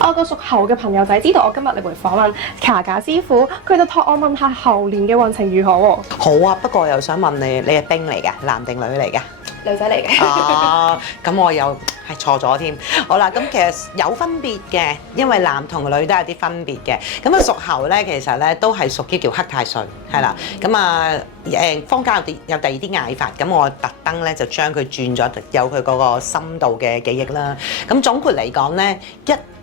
我個屬猴嘅朋友仔知道我今日嚟回訪問卡卡師傅，佢就託我問下猴年嘅運程如何喎。好啊，不過又想問你，你係兵嚟㗎，男定女嚟㗎？女仔嚟嘅。啊，咁我又係錯咗添。好啦，咁其實有分別嘅，因為男同女都有啲分別嘅。咁啊，屬猴咧，其實咧都係屬於叫黑太歲，係啦。咁啊坊間有第二啲嗌法，咁我特登咧就將佢轉咗，有佢嗰個深度嘅記憶啦。咁總括嚟講咧，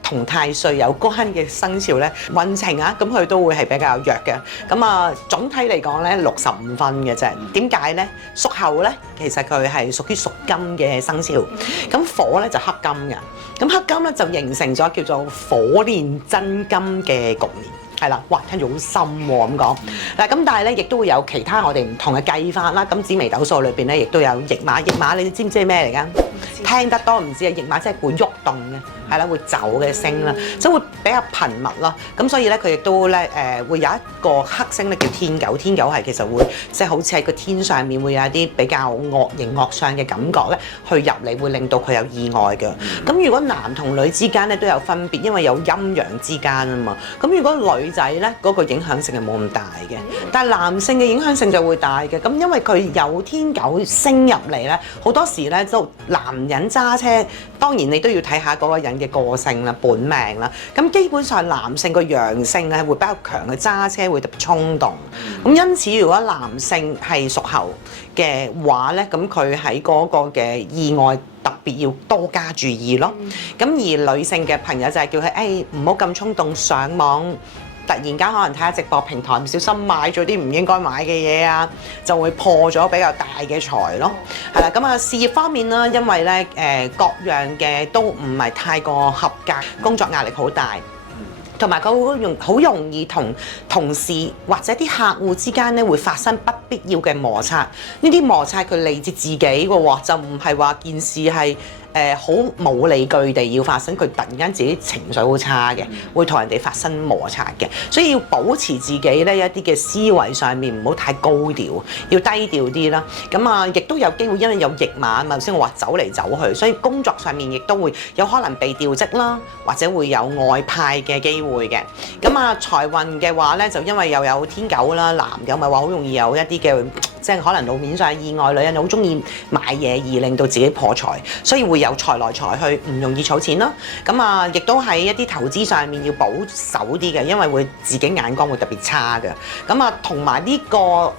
同太歲有關嘅生肖咧，運程啊，咁佢都會係比較弱嘅。咁啊，總體嚟講咧，65分嘅啫。點解咧？屬猴咧，其實佢係屬於屬金嘅生肖，咁火咧就克金嘅。咁克金咧就形成咗叫做火煉真金嘅局面。係啦，哇！聽住好深喎咁講。嗱咁，但係咧，亦都會有其他我哋唔同嘅計法啦。咁紫微斗數裏邊咧，亦都有驛馬。驛馬你知唔知係咩嚟㗎？聽得多唔知啊！驛馬即係會喐動嘅，係啦，會走嘅星啦，即係會比較頻密咯。咁所以咧，佢亦都咧會有一個黑星咧叫天狗。天狗係其實會即係好似喺個天上面會有一啲比較惡形惡相嘅感覺咧，去入嚟會令到佢有意外嘅。咁如果男同女之間咧都有分別，因為有陰陽之間啊嘛。咁如果女仔咧嗰個影響性係冇咁大嘅，但係男性嘅影響性就會大嘅。咁因為佢有天狗升入嚟咧，好多時咧都男人揸車，當然你都要睇下嗰個人嘅個性啦、本命啦。咁基本上男性個陽性咧會比較強嘅，揸車會特別衝動。咁因此如果男性係屬猴嘅話咧，咁佢喺嗰個嘅意外特別要多加注意咯。咁而女性嘅朋友就係叫佢唔好咁衝動上網。突然間可能睇下直播平台唔小心買咗啲唔應該買嘅嘢啊，就會破咗比較大嘅財咯。係啦，咁啊事業方面啦，因為咧各樣嘅都唔係太過合格，工作壓力好大，同埋佢好容易同同事或者啲客戶之間咧會發生不必要嘅摩擦。呢啲摩擦佢嚟自自己嘅喎，就唔係話件事係好冇理據地要發生，佢突然間自己情緒好差嘅，會同人哋發生摩擦嘅，所以要保持自己咧一啲嘅思維上面唔好太高調，要低調啲啦。咁啊，亦都有機會因為有驛馬啊嘛，頭先我話走嚟走去，所以工作上面亦都會有可能被調職啦，或者會有外派嘅機會嘅。咁啊，財運嘅話咧，就因為又有天狗啦，男嘅咪話好容易有一啲嘅，即係可能路面上意外，女人好中意買嘢而令到自己破財，所以會有財來財去，唔容易儲錢咯。咁啊，亦都喺一啲投資上面要保守啲嘅，因為會自己眼光會特別差嘅。咁啊，同埋呢個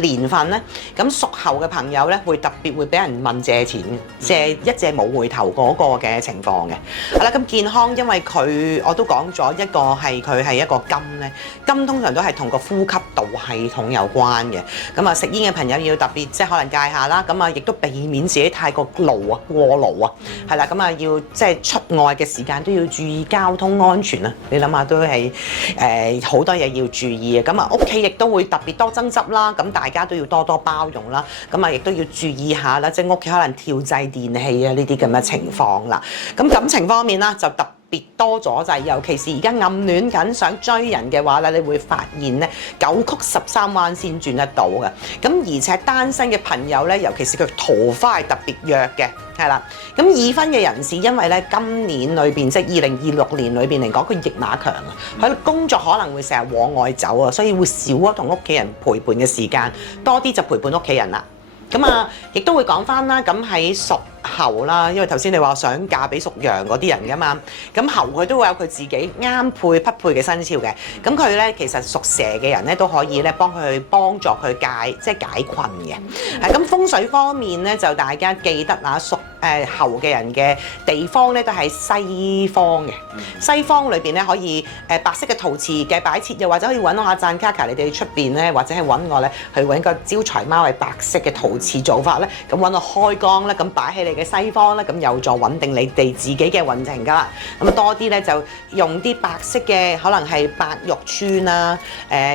年份咧，咁屬猴嘅朋友咧會特別會俾人問借錢，借一借冇回頭嗰個嘅情況嘅。係啦，咁健康因為佢我都講咗一個係佢係一個金咧，金通常都係同個呼吸道系統有關嘅。咁啊，食煙嘅朋友要特別即係可能戒下啦。咁啊，亦都避免自己太過勞啊過勞啊。係啦，咁啊要即係出外嘅時間都要注意交通安全啊！你諗下都係好多嘢要注意啊！咁啊屋企亦都會特別多爭執啦，咁大家都要多多包容啦，咁啊亦都要注意下啦，即係屋企可能跳掣電器啊呢啲咁嘅情況啦。咁感情方面啦就特別多咗就係，尤其是而家暗戀緊想追人嘅話咧，你會發現咧9曲13彎先轉得到嘅。咁而且單身嘅朋友咧，尤其是佢桃花係特別弱嘅，係啦。咁已婚嘅人士，因為咧今年裏邊即係2026年裏邊嚟講，佢驛馬強啊，佢工作可能會成日往外走啊，所以會少咗同屋企人陪伴嘅時間，多啲就陪伴屋企人啦。咁啊，亦都會講翻啦。咁喺屬猴啦，因為頭先你話想嫁俾屬羊嗰啲人噶嘛，咁猴佢都會有佢自己啱配匹配嘅生肖嘅。咁佢咧其實屬蛇嘅人咧都可以咧幫助佢解困嘅。咁風水方面咧就大家記得啊，屬猴嘅人嘅地方咧都喺西方嘅。西方裏邊咧可以白色嘅陶瓷嘅擺設，又或者可以揾我阿贊卡卡你哋出邊咧，或者係揾我咧去揾個招財貓係白色嘅陶瓷做法咧，咁揾我開光咧，咁擺喺你嘅西方咧，咁有助穩定你哋自己嘅運程噶啦。咁多啲咧就用啲白色嘅，可能係白玉串啊，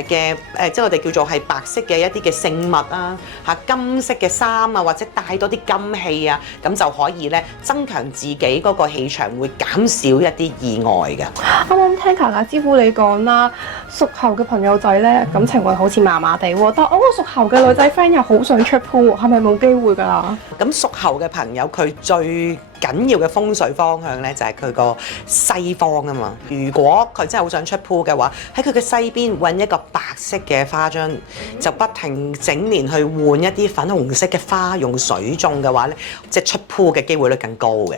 即係我哋叫做係白色嘅一啲嘅聖物啊，金色嘅衫啊，或者帶多啲金器啊，咁就可以咧增強自己嗰個氣場，會減少一啲意外嘅。啱啱聽卡卡師傅你講啦，屬猴嘅朋友仔咧感情運好似麻麻地喎，但係我個屬猴嘅女仔 friend 又好想出鋪喎，係咪冇機會㗎啦？咁屬猴嘅朋友佢最緊要嘅風水方向咧，就係佢個西方啊嘛。如果佢真係好想出 pool 嘅話，喺佢嘅西邊揾一個白色嘅花樽，就不停整年去換一啲粉紅色嘅花，用水種嘅話咧，即係出 pool 嘅機會率更高嘅。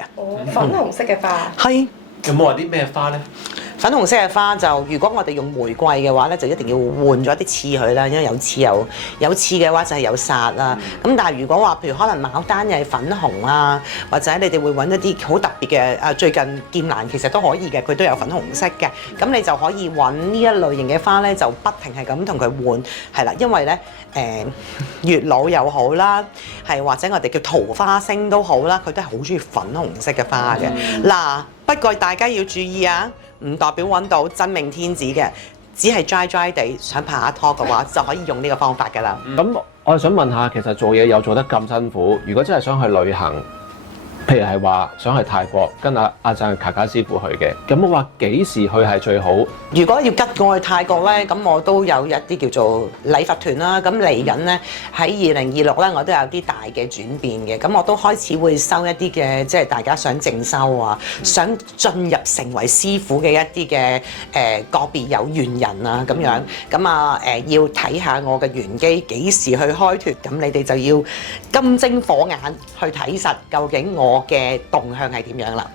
粉紅色嘅花。係。有冇話啲咩花咧？粉紅色嘅花就，如果我哋用玫瑰嘅話咧，就一定要換咗啲刺佢啦，因為有刺嘅話就係有煞啦。咁但係如果話譬如可能牡丹又係粉紅啊，或者你哋會揾一啲好特別嘅最近劍蘭其實都可以嘅，佢都有粉紅色嘅。咁你就可以揾呢一類型嘅花咧，就不停係咁同佢換，係啦，因為咧月老又好啦，係或者我哋叫桃花星都好啦，佢都係好中意粉紅色嘅花嘅。嗱，不過大家要注意啊！唔代表揾到真命天子嘅，只係dry地想拍下拖嘅話，就可以用呢個方法㗎啦。咁我係想問下，其實做嘢又做得咁辛苦，如果真係想去旅行，譬如係話想去泰國，跟阿贊卡卡師傅去嘅，咁我話幾時去係最好？如果要吉我去泰國咧，咁我都有一啲叫做禮佛團啦。咁嚟緊咧喺2026咧，我都有啲大嘅轉變嘅。咁我都開始會收一啲嘅，即係大家想正修啊，想進入成為師傅嘅一啲嘅個別有緣人啊咁樣。咁要睇下我嘅玄機幾時去開脫，咁你哋就要金睛火眼去睇實究竟我嘅動向係點樣啦。